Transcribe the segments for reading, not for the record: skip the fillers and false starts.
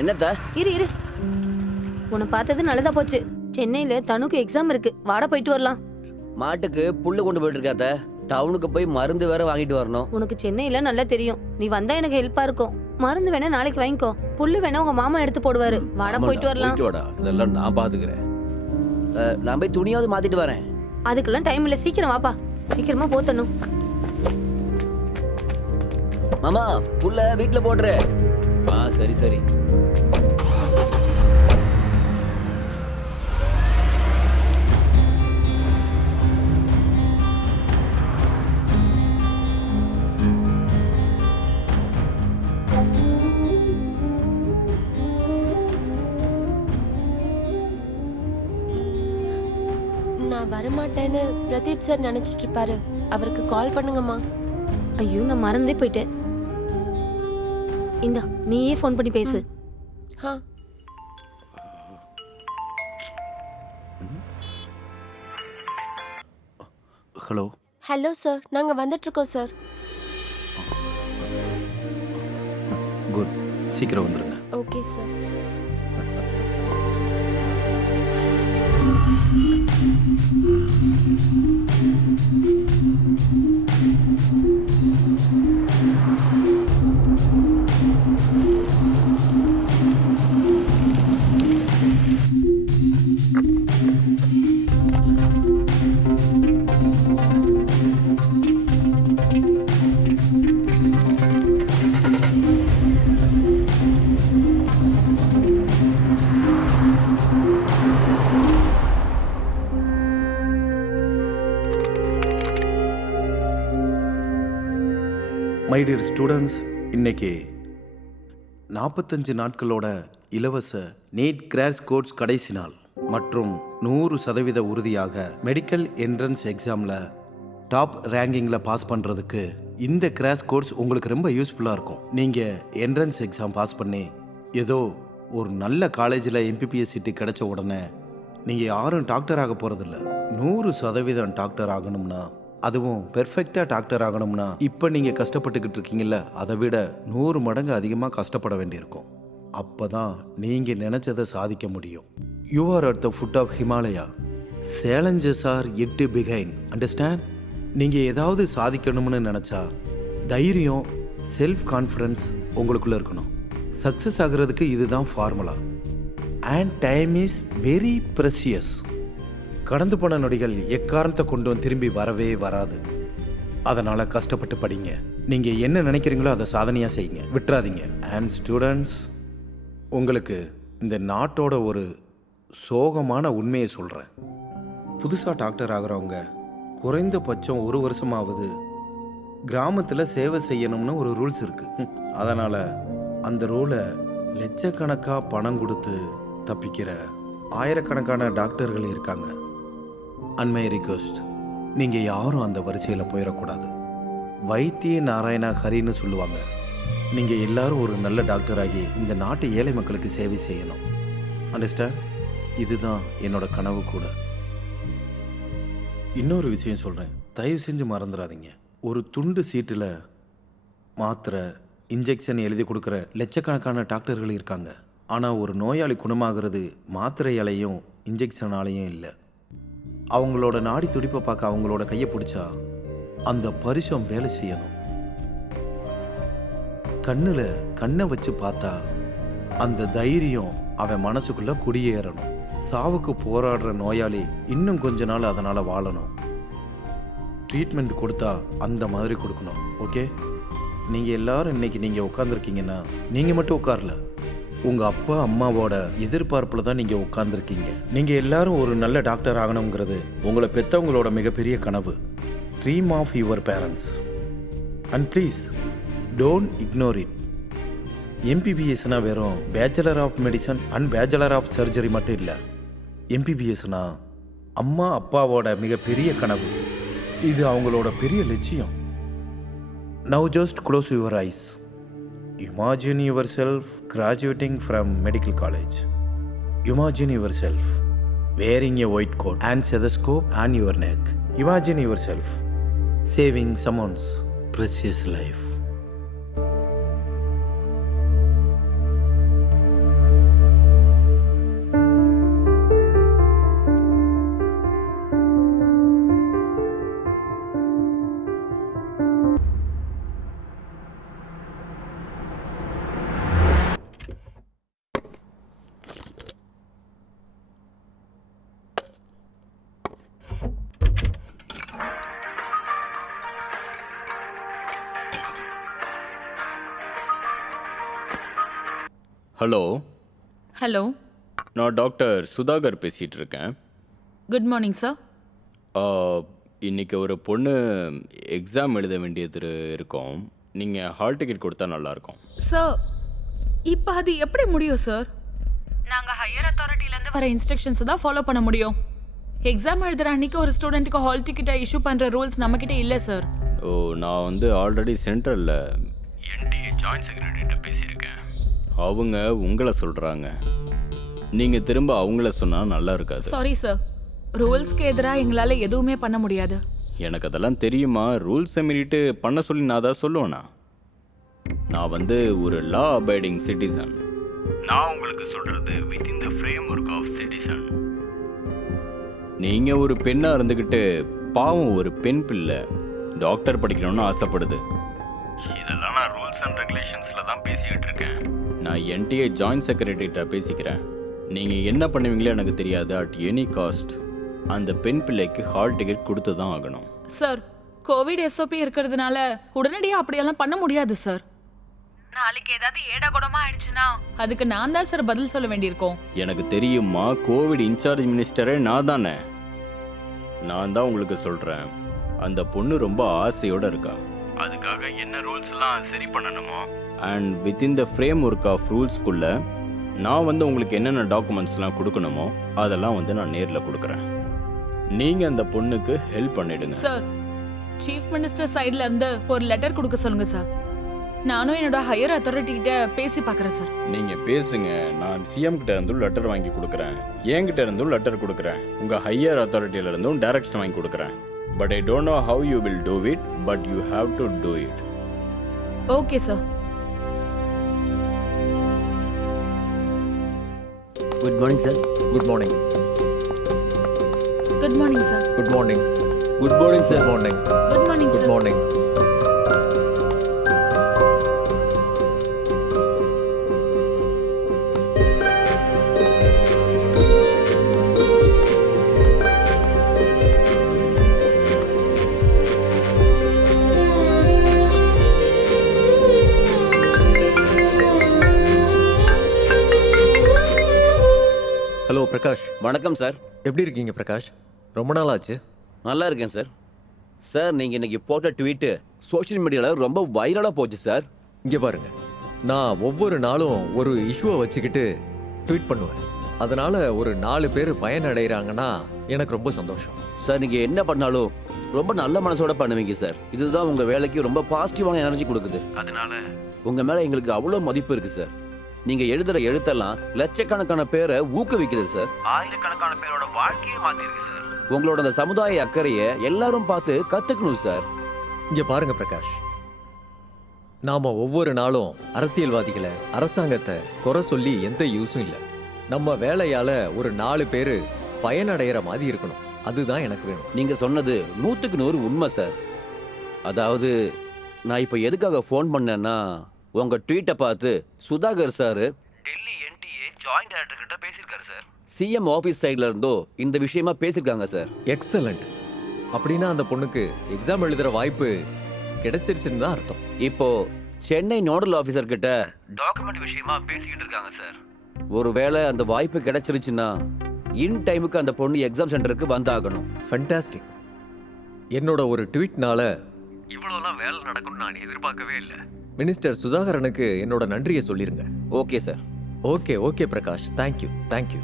என்னத்த? இரு இரு, உன்னை பார்த்தது நல்லதா போச்சு. சென்னையில தனுக்கு எக்ஸாம் இருக்கு, வாடா போயிட்டு வரலாம். மாட்டுக்கு புல்லு கொண்டு போயிட்டு இருக்காத்த. டவுனுக்கு போய் மருந்து வேற வாங்கிட்டு வரணும். உனக்கு சென்னையில நல்லா தெரியும், நீ வந்தா எனக்கு ஹெல்ப்பா இருக்கும். மருந்து வேணா நாளைக்கு வாங்கிக்கோ, புல்லு வேணா உங்க மாமா எடுத்து போடுவாரு. வாடா போயிட்டு வரலாம். போயிட்டு வாடா, இதெல்லாம் நான் பாத்துக்கிறேன். நான் போய் துணியாவது மாத்திட்டு வரேன். அதுக்கெல்லாம் டைம் இல்ல, சீக்கிரம் வாப்பா, சீக்கிரமா போத்தணும். மாமா புல்ல வீட்டுல போடுற. சரி சரி. நான் வரமாட்டேன்னு பிரதீப் சார் நினைச்சிட்டு இருப்பாரு. அவருக்கு கால் பண்ணுங்கம்மா. ஐயோ, நான் மறந்தே போயிட்டேன். இந்தா, நீயே ஃபோன் பண்ணி பேசு. ஹலோ. ஹலோ சார், நாங்க வந்துட்டு இருக்கோம் சார். குட், சீக்கிரம் வந்துருங்க. Okay sir. My dear students, இன்னைக்கு 45 நாட்களோட இலவச நீட் கிராஷ் கோர்ஸ் கடைசி நாள் மற்றும் 100% உறுதியாக மெடிக்கல் என்ட்ரன்ஸ் எக்ஸாமில் டாப் ரேங்கிங்கில் பாஸ் பண்ணுறதுக்கு இந்த கிராஷ் கோர்ஸ் உங்களுக்கு ரொம்ப யூஸ்ஃபுல்லாக இருக்கும். நீங்கள் என்ட்ரன்ஸ் எக்ஸாம் பாஸ் பண்ணி ஏதோ ஒரு நல்ல காலேஜில் எம்பிபிஎஸ் சீட்டு கிடைச்ச உடனே நீங்கள் யாரும் டாக்டர் ஆக போகிறதில்ல. 100% டாக்டர் ஆகணும்னா, அதுவும் பெர்ஃபெக்டாக டாக்டர் ஆகணும்னா இப்போ நீங்கள் கஷ்டப்பட்டுக்கிட்டு இருக்கீங்கல்ல, அதை விட 100 மடங்கு அதிகமாக கஷ்டப்பட வேண்டியிருக்கும். அப்போ தான் நீங்கள் நினச்சதை சாதிக்க முடியும். You are at the foot of Himalaya. Challenges are yet behind. Understand? நீங்கள் ஏதாவது சாதிக்கணும்னு நினச்சா தைரியம், செல்ஃப் கான்ஃபிடன்ஸ் உங்களுக்குள்ளே இருக்கணும். சக்ஸஸ் ஆகிறதுக்கு இதுதான் formula. And time is very precious. கடந்து போன நொடிகள் எக்காரணத்தை கொண்டும் திரும்பி வரவே வராது. அதனால் கஷ்டப்பட்டு படிங்க. நீங்கள் என்ன நினைக்கிறீங்களோ அதை சாதனையாக செய்யுங்க, விட்டுறாதீங்க. அண்ட் ஸ்டூடெண்ட்ஸ், உங்களுக்கு இந்த நாட்டோட ஒரு சோகமான உண்மையை சொல்கிறேன். புதுசாக டாக்டர் ஆகிறவங்க குறைந்தபட்சம் 1 வருஷமாவது கிராமத்தில் சேவை செய்யணும்னு ஒரு ரூல்ஸ் இருக்குது. அதனால் அந்த ரூலை லட்சக்கணக்காக பணம் கொடுத்து தப்பிக்கிற ஆயிரக்கணக்கான டாக்டர்கள் இருக்காங்க. அண்ட் மை ரிக்வெஸ்ட், நீங்கள் யாரும் அந்த வரிசையில் போயிடக்கூடாது. வைத்திய நாராயணா ஹரின்னு சொல்லுவாங்க. நீங்கள் எல்லாரும் ஒரு நல்ல டாக்டராகி இந்த நாட்டு ஏழை மக்களுக்கு சேவை செய்யணும். அண்டர்ஸ்டாண்ட்? இதுதான் என்னோட கனவு கூட. இன்னொரு விஷயம் சொல்கிறேன், தயவு செஞ்சு மறந்துடாதீங்க. ஒரு துண்டு சீட்டில் மாத்திரை, இன்ஜெக்ஷன் எழுதி கொடுக்குற லட்சக்கணக்கான டாக்டர்கள் இருக்காங்க. ஆனால் ஒரு நோயாளி குணமாகிறது மாத்திரையாலையும் இன்ஜெக்ஷனாலையும் இல்லை. அவங்களோட நாடி துடிப்பை பார்க்க அவங்களோட கையை பிடிச்சா அந்த பரிசம் வேலை செய்யணும். கண்ணில் கண்ணை வச்சு பார்த்தா அந்த தைரியம் அவன் மனசுக்குள்ள குடியேறணும். சாவுக்கு போராடுற நோயாளி இன்னும் கொஞ்ச நாள் அதனால் வாழணும். ட்ரீட்மெண்ட் கொடுத்தா அந்த மாதிரி கொடுக்கணும். ஓகே? நீங்கள் எல்லாரும் இன்னைக்கு நீங்கள் உட்காந்துருக்கீங்கன்னா நீங்கள் மட்டும் உட்காரல, உங்கள் அப்பா அம்மாவோட எதிர்பார்ப்பில் தான் நீங்கள் உட்காந்துருக்கீங்க. நீங்கள் எல்லாரும் ஒரு நல்ல டாக்டர் ஆகணுங்கிறது உங்களை பெற்றவங்களோட மிகப்பெரிய கனவு. Dream of your parents. And please don't ignore it. எம்பிபிஎஸ்னா வெறும் bachelor of medicine and bachelor of surgery மட்டும் இல்லை. எம்பிபிஎஸ்னா அம்மா அப்பாவோட மிகப்பெரிய கனவு. இது அவங்களோட பெரிய லட்சியம். Now just close your eyes. Imagine yourself graduating from medical college. Imagine yourself wearing a white coat and stethoscope on your neck. Imagine yourself saving someone's precious life. Hello, hello, நான் டாக்டர் சுதாகர் பேசிகிட்டு இருக்கேன். Good morning sir. இன்னைக்கு ஒரு பொண்ணு exam எழுத வேண்டியது இருக்கும். நீங்கள் ஹால் டிக்கெட் கொடுத்தா நல்லாயிருக்கும். சார், இப்போ அது எப்படி முடியும் சார்? நாங்கள் ஹையர் அத்தாரிட்டிலேருந்து வர இன்ஸ்ட்ரக்ஷன்ஸை தான் ஃபாலோ பண்ண முடியும். எக்ஸாம் எழுதுகிற அன்றைக்கி ஒரு ஸ்டூடெண்ட்டுக்கு ஹால் டிக்கெட்டை இஷ்யூ பண்ணுற ரூல்ஸ் நம்மக்கிட்ட இல்லை சார். ஓ, நான் வந்து ஆல்ரெடி சென்ட்ரலில் என்டிஏ ஜாயின்ட் செக்ரட்டரிட்ட பேசியிருக்கேன். அவங்க உங்களை சொல்கிறாங்க. நீங்கள் திரும்ப அவங்கள சொன்னால் நல்லா இருக்காது. சாரி சார், ரூல்ஸ்க்கு எதிராக எங்களால் எதுவுமே பண்ண முடியாது. எனக்கு அதெல்லாம் தெரியுமா. ரூல்ஸை மீறிட்டு பண்ண சொல்லி நான் தான் சொல்லுவேண்ணா. நான் வந்து ஒரு லா அபைடிங் சிட்டிசன். நான் உங்களுக்கு சொல்கிறது within the framework of citizen. நீங்கள் ஒரு பெண்ணாக இருந்துக்கிட்டு பாவம் ஒரு பெண் பிள்ளை டாக்டர் படிக்கணும்னு ஆசைப்படுது. இதெல்லாம் நான் ரூல்ஸ் அண்ட் ரெகுலேஷன்ஸில் தான் பேசிக்கிட்டு இருக்கேன். நான் என்டிஏ ஜாயின்ட் செக்ரட்டரிட்ட பேசிக்கிறேன். நீங்கள் என்ன பண்ணுவீங்களோ எனக்கு தெரியாது. அட் எனி காஸ்ட் அந்த பெண் பிள்ளைக்கு ஹால் டிக்கெட் கொடுத்து தான் ஆகணும். சார், கோவிட் எஸ்ஓபி இருக்கிறதுனால உடனடியாக அப்படியெல்லாம் பண்ண முடியாது சார். நாளைக்கு ஏதாவது ஏடாகுடமா ஆயிடுச்சுன்னா அதுக்கு நான் தான் சார் பதில் சொல்ல வேண்டியிருக்கோம். எனக்கு தெரியுமா, கோவிட் இன்சார்ஜ் மினிஸ்டரே நான் தானே. நான் தான் உங்களுக்கு சொல்கிறேன். அந்த பொண்ணு ரொம்ப ஆசையோடு இருக்கா. அதுக்காக என்ன ரூல்ஸ்லாம் சரி பண்ணணுமோ and within the framework of ரூல்ஸ்குள்ளே நான் வந்து உங்களுக்கு என்னென்ன டாக்குமெண்ட்ஸ்லாம் கொடுக்கணுமோ அதெல்லாம் வந்து நான் நேரில் கொடுக்குறேன். நீங்கள் அந்த பொண்ணுக்கு ஹெல்ப் பண்ணிடுங்க சார். சீஃப் மினிஸ்டர் சைட்ல இருந்து ஒரு லெட்டர் கொடுக்க சொல்லுங்க சார். நானும் என்னோட ஹையர் அத்தாரிட்டி கிட்ட பேசி பார்க்குறேன் சார். நீங்கள் பேசுங்க. நான் சிஎம் கிட்ட இருந்தும் லெட்டர் வாங்கி கொடுக்குறேன். என்கிட்ட இருந்தும் லெட்டர் கொடுக்குறேன். உங்கள் ஹையர் அத்தாரிட்டியில இருந்தும் டைரக்ஷன் வாங்கி கொடுக்குறேன். But I don't know how you will do it, but you have to do it. Okay sir. Good morning sir. Good morning. Good morning sir. Good morning. Good morning sir. Morning. Good morning good sir. Morning. Hello Prakash, வணக்கம் sir. எப்படி இருக்கீங்க பிரகாஷ்? ரொம்ப நாள் ஆச்சு. நல்லா இருக்கேன் sir. Sir, நீங்கள் இன்னைக்கு போட்ட ட்வீட்டு சோஷியல் மீடியாவில் ரொம்ப வைரலாக போச்சு சார். இங்கே பாருங்க, நான் ஒவ்வொரு நாளும் ஒரு இஷ்யூவை வச்சுக்கிட்டு ட்வீட் பண்ணுவேன். அதனால ஒரு 4 பேர் பயனடைகிறாங்கன்னா எனக்கு ரொம்ப சந்தோஷம். சார், நீங்கள் என்ன பண்ணாலும் ரொம்ப நல்ல மனசோட பண்ணுவீங்க சார். இதுதான் உங்கள் வேலைக்கு ரொம்ப பாசிட்டிவான எனர்ஜி கொடுக்குது. அதனால உங்கள் மேலே எங்களுக்கு அவ்வளோ மதிப்பு இருக்குது சார். நீங்கள் எழுதுகிற எழுத்தெல்லாம் லட்சக்கணக்கான பேரை ஊக்குவிக்குது சார். ஆயிரக்கணக்கான பேரோட வாழ்க்கையை மாற்றிருக்கு சார். உங்களோட அந்த சமுதாய அக்கறையை எல்லாரும் பார்த்து கற்றுக்கணும் சார். இங்கே பாருங்க பிரகாஷ், நாம ஒவ்வொரு நாளும் அரசியல்வாதிகளை, அரசாங்கத்தை குறை சொல்லி எந்த யூஸும் இல்லை. நம்ம வேலையால ஒரு 4 பேர் பயனடைகிற மாதிரி இருக்கணும். அதுதான் எனக்கு வேணும். நீங்கள் சொன்னது 100க்கு 100 உண்மை சார். அதாவது நான் இப்போ எதுக்காக ஃபோன் பண்ணேன்னா, உங்கள் ட்வீட்டை பார்த்து Sudhakar sir Delhi NDA joint director கிட்ட பேசியிருக்காரு சார். சிஎம் ஆஃபீஸ் சைட்ல இருந்தோ இந்த விஷயமா பேசியிருக்காங்க சார். எக்ஸலண்ட். அப்படின்னா அந்த பொண்ணுக்கு எக்ஸாம் எழுதுற வாய்ப்பு கிடைச்சிருச்சுன்னு தான் அர்த்தம். இப்போ சென்னை நோடல் ஆஃபீஸர் கிட்ட டாக்குமெண்ட் விஷயமா பேசிக்கிட்டு இருக்காங்க சார். ஒருவேளை அந்த வாய்ப்பு கிடைச்சிருச்சுன்னா இன் டைமுக்கு அந்த பொண்ணு எக்ஸாம் சென்டருக்கு வந்தாகணும். ஃபண்டாஸ்டிக். என்னோட ஒரு ட்வீட்னால இவ்வளோலாம் வேலை நடக்கும்னு நான் எதிர்பார்க்கவே இல்லை. மினிஸ்டர் சுதாகரனுக்கு என்னோட நன்றியை சொல்லிருங்க. Okay sir. Okay okay Prakash, thank you thank you.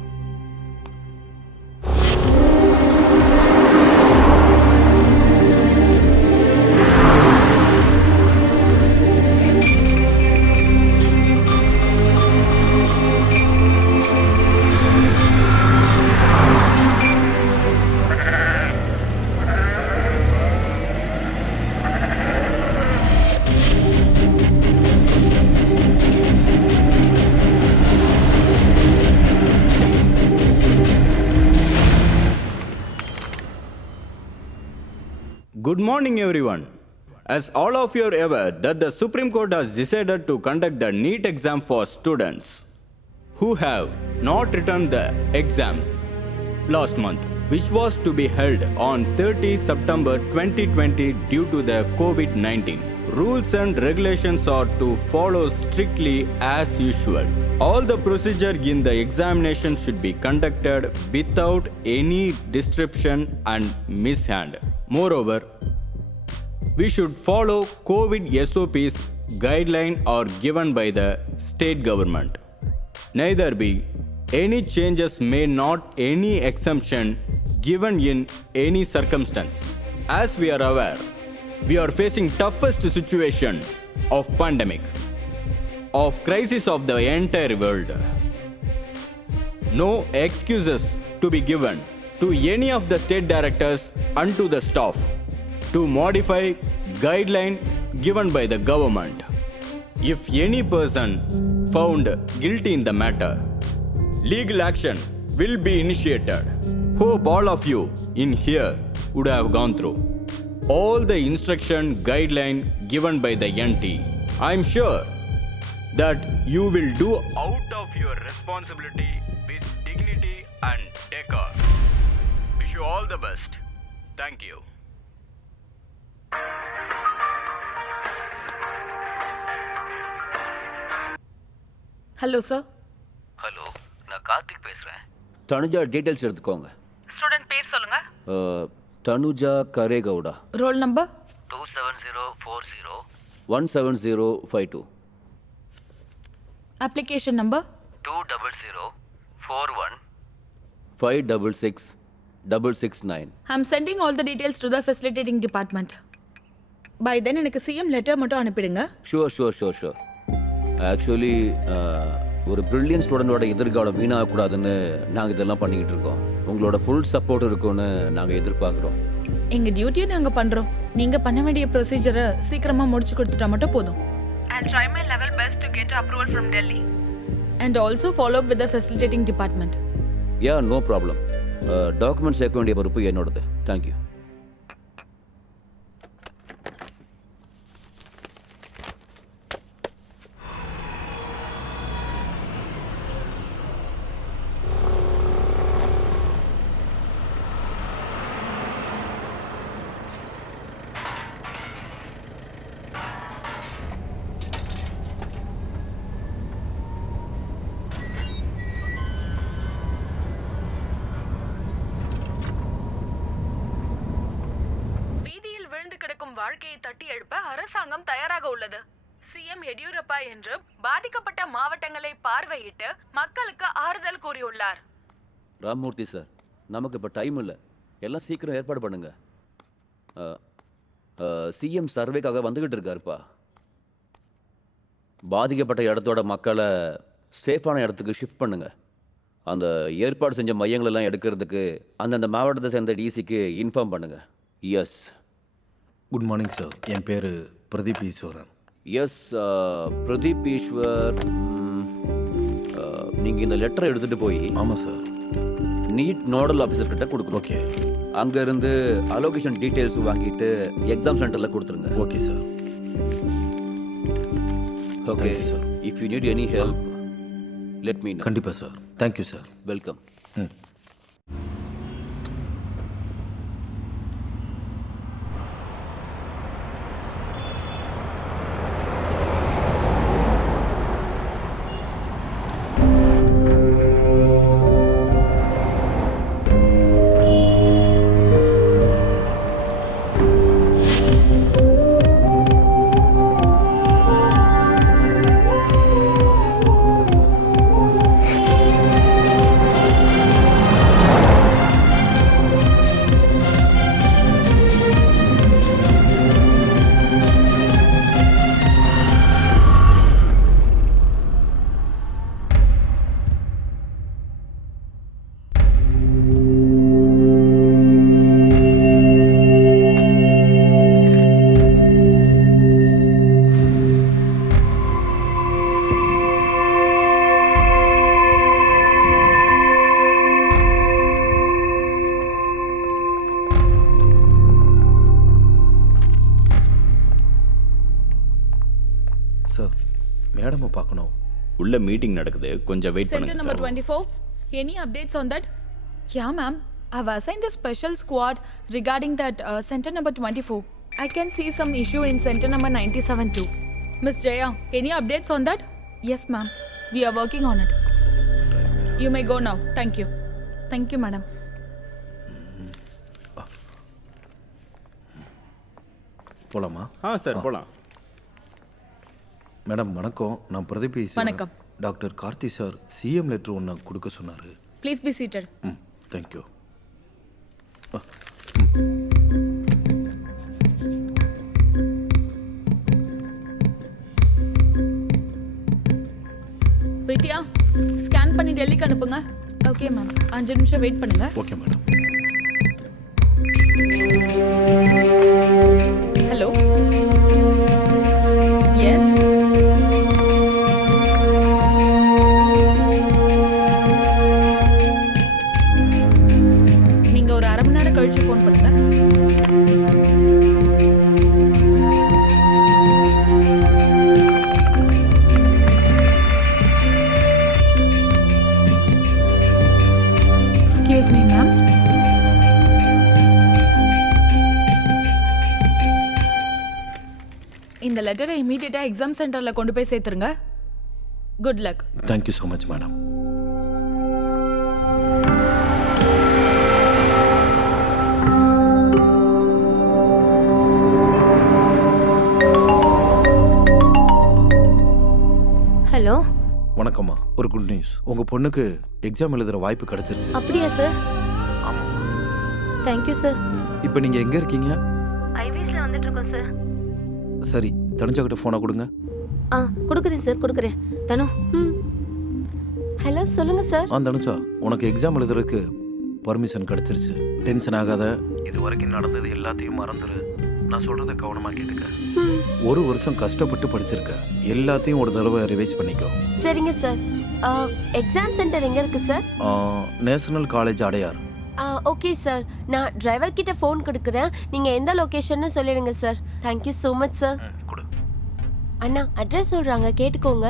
Good morning, everyone. As all of you are aware that the Supreme Court has decided to conduct the NEET exam for students who have not returned the exams last month, which was to be held on 30 September 2020 due to the COVID-19. rules and regulations are to follow strictly as usual. All the procedure in the examination should be conducted without any disruption and mishand. Moreover, we should follow COVID SOPs guideline are given by the state government. Neither be any changes may not any exemption given in any circumstance. As we are aware, we are facing toughest situation of pandemic, of crisis of the entire world. No excuses to be given to any of the state directors and to the staff to modify guideline given by the government. If any person found guilty in the matter, legal action will be initiated. Hope all of you in here would have gone through all the instruction guideline given by the NT. I am sure that you will do out of your responsibility with dignity and decor. Wish you all the best. Thank you. Hello sir. Hello, நான் கார்த்திக் பேசுகிறேன். Tanuja details எடுத்துக்கோங்க. Student பேர் சொல்லுங்க. Tanuja Karegowda. Roll number 270401705 application number 20041566669. I'm sending all the details to the facilitating department. By then எனக்கு CM letter மட்டும் அனுப்பிடுங்க. Sure. Actually ஒரு brilliant ஸ்டூடெண்டோட எதிர்காலம் வீணாகக்கூடாதுன்னு நாங்கள் இதெல்லாம் பண்ணிக்கிட்டு இருக்கோம். உங்களோட ஃபுல் சப்போர்ட் இருக்கும்னு நாங்கள் எதிர்பார்க்குறோம். எங்க டியூட்டியை நாங்க பண்றோம். நீங்க பண்ண வேண்டிய ப்ரொசீஜரை சீக்கிரமா முடிச்சு கொடுத்துட்டா மட்டும் போதும். I'll try my level best to get approval from Delhi. And also follow up with the facilitating department. Yeah, no problem. Document சேர்க்க வேண்டிய பொறுப்பு என்னோடது. தேங்க்யூ. வாழ்க்கையை தட்டி எழுப்ப அரசாங்கம் தயாராக உள்ளது. சிஎம் எடியூரப்பா என்று பாதிக்கப்பட்ட மாவட்டங்களை பார்வையிட்டு மக்களுக்கு ஆறுதல் கூறியுள்ளார். ராமமூர்த்தி சார், நமக்கு இப்போ டைம் இல்லை, எல்லாம் சீக்கிரம் ஏற்பாடு பண்ணுங்க. சிஎம் சர்வேக்காக வந்துக்கிட்டு இருக்காருப்பா. பாதிக்கப்பட்ட இடத்தோட மக்களை சேஃபான இடத்துக்கு ஷிஃப்ட் பண்ணுங்க. அந்த ஏற்பாடு செஞ்ச மையங்களெல்லாம் எடுக்கிறதுக்கு அந்தந்த மாவட்டத்தை சேர்ந்த டிசிக்கு இன்ஃபார்ம் பண்ணுங்க. எஸ். Good morning sir. என் பேர் பிரதீப் ஈஸ்வரன். எஸ், பிரதீப் ஈஸ்வர். நீங்கள் இந்த லெட்டரை எடுத்துகிட்டு போய் ஆமாம் சார், நீட் நோடல் ஆஃபீஸர் கிட்ட கொடுக்கணும். ஓகே. அங்கேருந்து அலோகேஷன் டீட்டெயில்ஸ் வாங்கிட்டு எக்ஸாம் சென்டரில் கொடுத்துருங்க. Okay sir. Okay sir. If you need any help let me know. கண்டிப்பாக sir. Thank you sir. Welcome. Sir, மேடமை பார்க்கணும். உள்ள மீட்டிங் நடக்குது, கொஞ்சம் வெயிட் Center பண்ணுங்க number sir. 24. Any updates on that? Yeah, ma'am. I've assigned a special squad regarding that center number 24. I can see some issue in center number 97 too. Miss Jaya, any updates on that? Yes, ma'am. We are working on it. You may go now. Thank you. Thank you, madam. போலாமா? Sir போகலாம். Madam வணக்கம், நான் பிரதீப் பேசுறேன். வணக்கம். Doctor Karthi sir CM letter ஒன்று கொடுக்க சொன்னார். Please be seated. Thank you. Vidya, scan பண்ணி டெல்லிக்கு அனுப்புங்க. Okay ma'am. 5 நிமிஷம் வெயிட் பண்ணுங்க. Okay madam. ஹலோ. எஸ். நீங்க ஒரு அரை மணி நேரம் கழிச்சு ஃபோன் பண்ணுங்க. Excuse me, ma'am. இந்த லெட்டரை இமீடியட்டா எக்ஸாம் சென்டர்ல கொண்டு போய் சேர்த்துருங்க. Good luck. Thank you so much madam. Hello. வணக்கம்மா, ஒரு குட் நியூஸ். உங்கள் பொண்ணுக்கு எக்ஸாம் எழுதுகிற வாய்ப்பு கிடச்சிருச்சு. அப்படியா சார்? Thank you sir. இப்போ நீங்கள் எங்கே இருக்கீங்க? ஐவிஎஸ்ல வந்துட்டு இருக்கோம் சார். சரி, தனுஜாக்கிட்ட ஃபோனை கொடுங்க. கொடுக்குறேன் சார், கொடுக்குறேன். தனு. ஹலோ சொல்லுங்க சார். தனுஜா, உனக்கு எக்ஸாம் எழுதுறதுக்கு பர்மிஷன் கிடச்சிருச்சு. டென்ஷன் ஆகாத. இது வரைக்கும் நடந்தது எல்லாத்தையும் மறந்துடு. நான் சொல்கிறத கவனமாக கேட்டுக்க. 1 வருஷம் கஷ்டப்பட்டு படிச்சிருக்க. எல்லாத்தையும் ஒரு தடவை ரிவைஸ் பண்ணிக்கோ. சரிங்க சார். எக்ஸாம் சென்டர் எங்க இருக்கு sir? National college Adyar. Okay sir. நான் டிரைவர் கிட்ட ஃபோன் கொடுக்குறேன். நீங்க எந்த லொகேஷன்னு சொல்லிடுங்க sir. Thank you so much sir. அண்ணா அட்ரஸ் சொல்றாங்க, கேட்டுக்கோங்க.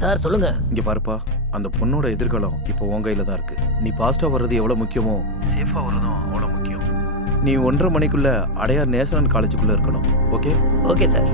சார் சொல்லுங்க. இங்கே பாருப்பா, அந்த பொண்ணோட எதிர்காலம் இப்போ உன் கையில் தான் இருக்கு. நீ பாஸ்ட்டாக வர்றது எவ்வளோ முக்கியமோ சேஃபாக வர்றதும் அவ்வளோ முக்கியம். நீ 1:30 மணிக்குள்ள அடையார் நேஷனல் காலேஜுக்குள்ளே இருக்கணும். ஓகே? Okay sir.